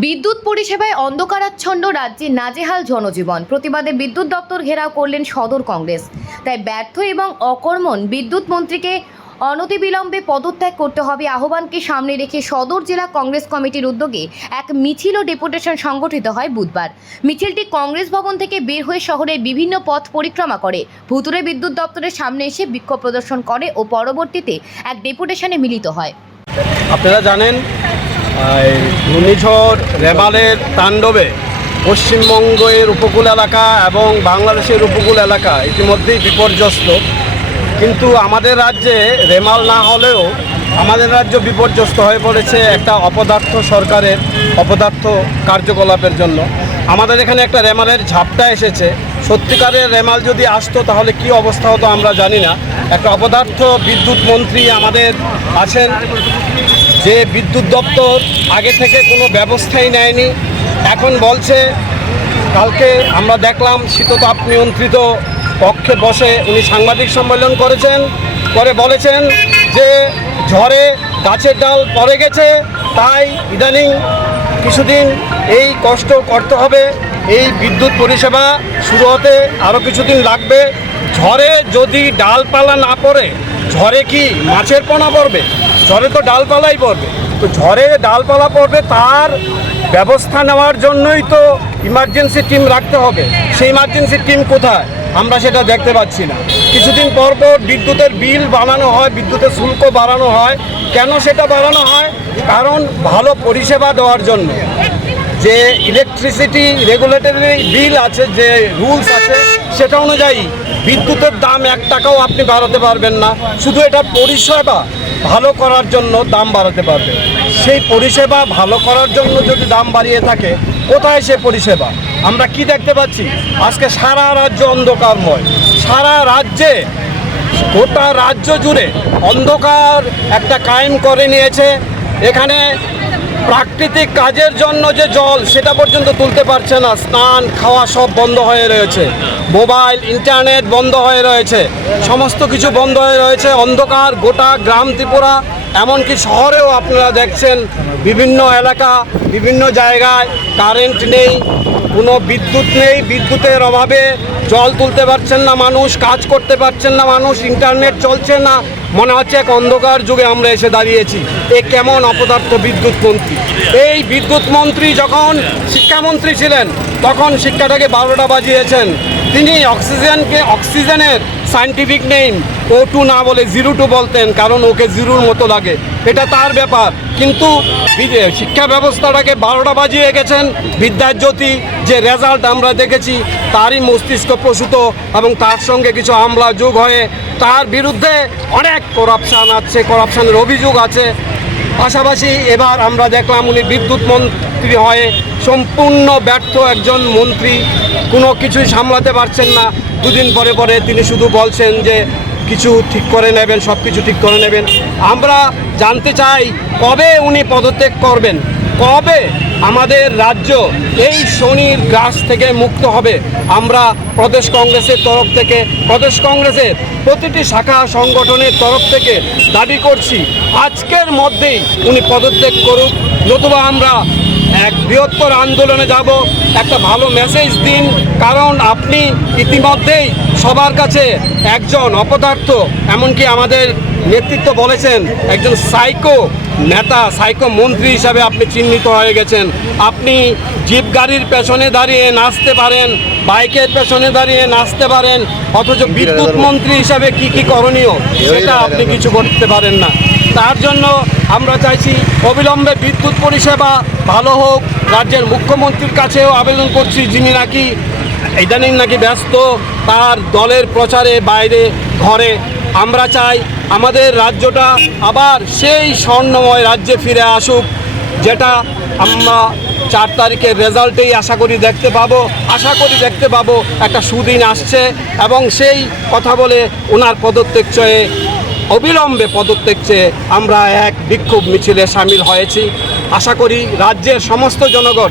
বিদ্যুৎ পরিষেবায় অন্ধকারাচ্ছন্ন রাজ্যে নাজেহাল জনজীবন। প্রতিবাদে বিদ্যুৎ দপ্তর ঘেরাও করলেন সদর কংগ্রেস। তাই ব্যর্থ এবং অকর্মণ বিদ্যুৎ মন্ত্রীকে অনতিবিলম্বে পদত্যাগ করতে হবে আহ্বানকে সামনে রেখে সদর জেলা কংগ্রেস কমিটির উদ্যোগে এক মিছিল ও ডেপুটেশন সংগঠিত হয় বুধবার। মিছিলটি কংগ্রেস ভবন থেকে বের হয়ে শহরের বিভিন্ন পথ পরিক্রমা করে ভুতুড়ে বিদ্যুৎ দপ্তরের সামনে এসে বিক্ষোভ প্রদর্শন করে ও পরবর্তীতে এক ডেপুটেশনে মিলিত হয়। আপনারা জানেন ঘূর্ণিঝড় রেমালের তাণ্ডবে পশ্চিমবঙ্গের উপকূল এলাকা এবং বাংলাদেশের উপকূল এলাকা ইতিমধ্যেই বিপর্যস্ত। কিন্তু আমাদের রাজ্যে রেমাল না হলেও আমাদের রাজ্য বিপর্যস্ত হয়ে পড়েছে একটা অপদার্থ সরকারের অপদার্থ কার্যকলাপের জন্য। আমাদের এখানে একটা রেমালের ঝাপটা এসেছে। সত্যিকারের রেমাল যদি আসতো তাহলে কি অবস্থা হতো আমরা জানি না। একটা অপদার্থ বিদ্যুৎ মন্ত্রী আমাদের আছেন, যে বিদ্যুৎ দপ্তর আগে থেকে কোনো ব্যবস্থাই নেয়নি। এখন বলছে, কালকে আমরা দেখলাম শীততাপ নিয়ন্ত্রিত কক্ষে বসে উনি সাংবাদিক সম্মেলন করেছেন, করে বলেছেন যে ঝড়ে গাছের ডাল পড়ে গেছে, তাই ইদানিং কিছুদিন এই কষ্ট করতে হবে। এই বিদ্যুৎ পরিষেবা শুরু হতে আরও কিছুদিন লাগবে। ঝড়ে যদি ডালপালা না পড়ে, ঝড়ে কি মাছের পোনা পড়বে? ঝড়ে তো ডালপালাই পড়বে। তো ঝড়ে ডালপালা পড়বে, তার ব্যবস্থা নেওয়ার জন্যই তো ইমার্জেন্সি টিম রাখতে হবে। সেই ইমার্জেন্সি টিম কোথায়? আমরা সেটা দেখতে পাচ্ছি না। কিছুদিন পর পর বিদ্যুতের বিল বাড়ানো হয়, বিদ্যুতের শুল্ক বাড়ানো হয়। কেন সেটা বাড়ানো হয়? কারণ ভালো পরিষেবা দেওয়ার জন্য। যে ইলেকট্রিসিটি রেগুলেটরি বিল আছে, যে রুলস আছে, সেটা অনুযায়ী বিদ্যুতের দাম 1 টাকাও আপনি বাড়াতে পারবেন না। শুধু এটা পরিষেবা ভালো করার জন্য দাম বাড়াতে পারবে। সেই পরিষেবা ভালো করার জন্য যদি দাম বাড়িয়ে থাকে, কোথায় সে পরিষেবা? আমরা কি দেখতে পাচ্ছি? আজকে সারা রাজ্য অন্ধকারময়। সারা রাজ্যে, গোটা রাজ্য জুড়ে অন্ধকার একটা কায়েম করে নিয়েছে। এখানে প্রাকৃতিক কাজের জন্য যে জল, সেটা পর্যন্ত তুলতে পারছে না। স্নান খাওয়া সব বন্ধ হয়ে রয়েছে। মোবাইল ইন্টারনেট বন্ধ হয়ে রয়েছে। সমস্ত কিছু বন্ধ হয়ে রয়েছে। অন্ধকার গোটা গ্রাম ত্রিপুরা, এমনকি শহরেও আপনারা দেখছেন বিভিন্ন এলাকা, বিভিন্ন জায়গায় কারেন্ট নেই, কোনো বিদ্যুৎ নেই। বিদ্যুতের অভাবে জল তুলতে পারছেন না মানুষ, কাজ করতে পারছেন না মানুষ, ইন্টারনেট চলছে না। মনে হচ্ছে এক অন্ধকার যুগে আমরা এসে দাঁড়িয়েছি। এ কেমন অপদার্থ বিদ্যুৎ মন্ত্রী! এই বিদ্যুৎ মন্ত্রী যখন শিক্ষামন্ত্রী ছিলেন, তখন শিক্ষাটাকে 12টা বাজিয়েছেন। তিনি অক্সিজেনের সায়েন্টিফিক নেম O2 না বলে 02 বলতেন, কারণ ওকে জিরোর মতো লাগে। এটা তার ব্যাপার। কিন্তু শিক্ষা ব্যবস্থাটাকে 12টা বাজিয়ে গেছেন। বিদ্যার জ্যোতি যে রেজাল্ট আমরা দেখেছি, তারই মস্তিষ্ক প্রসূত এবং তার সঙ্গে কিছু আমলা যোগ হয়ে তার বিরুদ্ধে অনেক করাপশানের অভিযোগ আছে। পাশাপাশি এবার আমরা দেখলাম উনি বিদ্যুৎ মন্ত্রী হয়ে সম্পূর্ণ ব্যর্থ একজন মন্ত্রী, কোনো কিছুই সামলাতে পারছেন না। দুদিন পরে পরে তিনি শুধু বলছেন যে কিছু ঠিক করে নেবেন, সব কিছু ঠিক করে নেবেন। আমরা জানতে চাই, কবে উনি পদত্যাগ করবেন? কবে আমাদের রাজ্য এই শনির গ্রাস থেকে মুক্ত হবে? আমরা প্রদেশ কংগ্রেসের তরফ থেকে, প্রদেশ কংগ্রেসের প্রতিটি শাখা সংগঠনের তরফ থেকে দাবি করছি, আজকের মধ্যেই উনি পদত্যাগ করুক, নতুবা আমরা এক বৃহত্তর আন্দোলনে যাব। একটা ভালো মেসেজ দিন, কারণ আপনি ইতিমধ্যেই সবার কাছে একজন অপদার্থ, এমনকি আমাদের নেতৃত্ব বলেছেন একজন সাইকো নেতা, সাইকো মন্ত্রী হিসাবে আপনি চিহ্নিত হয়ে গেছেন। আপনি জিপ গাড়ির পেছনে দাঁড়িয়ে নাচতে পারেন, বাইকের পেছনে দাঁড়িয়ে নাচতে পারেন, অথচ বিদ্যুৎ মন্ত্রী হিসাবে কি করণীয় সেটা আপনি কিছু করতে পারেন না। তার জন্য আমরা চাইছি অবিলম্বে বিদ্যুৎ পরিষেবা ভালো হোক। রাজ্যের মুখ্যমন্ত্রীর কাছেও আবেদন করছি, যিনি নাকি ইদানিং ব্যস্ত তার দলের প্রচারে বাইরে ঘরে। আমরা চাই আমাদের রাজ্যটা আবার সেই স্বর্ণময় রাজ্যে ফিরে আসুক, যেটা আমরা 4 তারিখের রেজাল্টেই আশা করি দেখতে পাবো। একটা সুদিন আসছে এবং সেই কথা বলে ওনার পদত্যাগ চেয়ে, অবিলম্বে পদত্যাগ চেয়ে আমরা এক বিক্ষোভ মিছিলে সামিল হয়েছি। আশা করি রাজ্যের সমস্ত জনগণ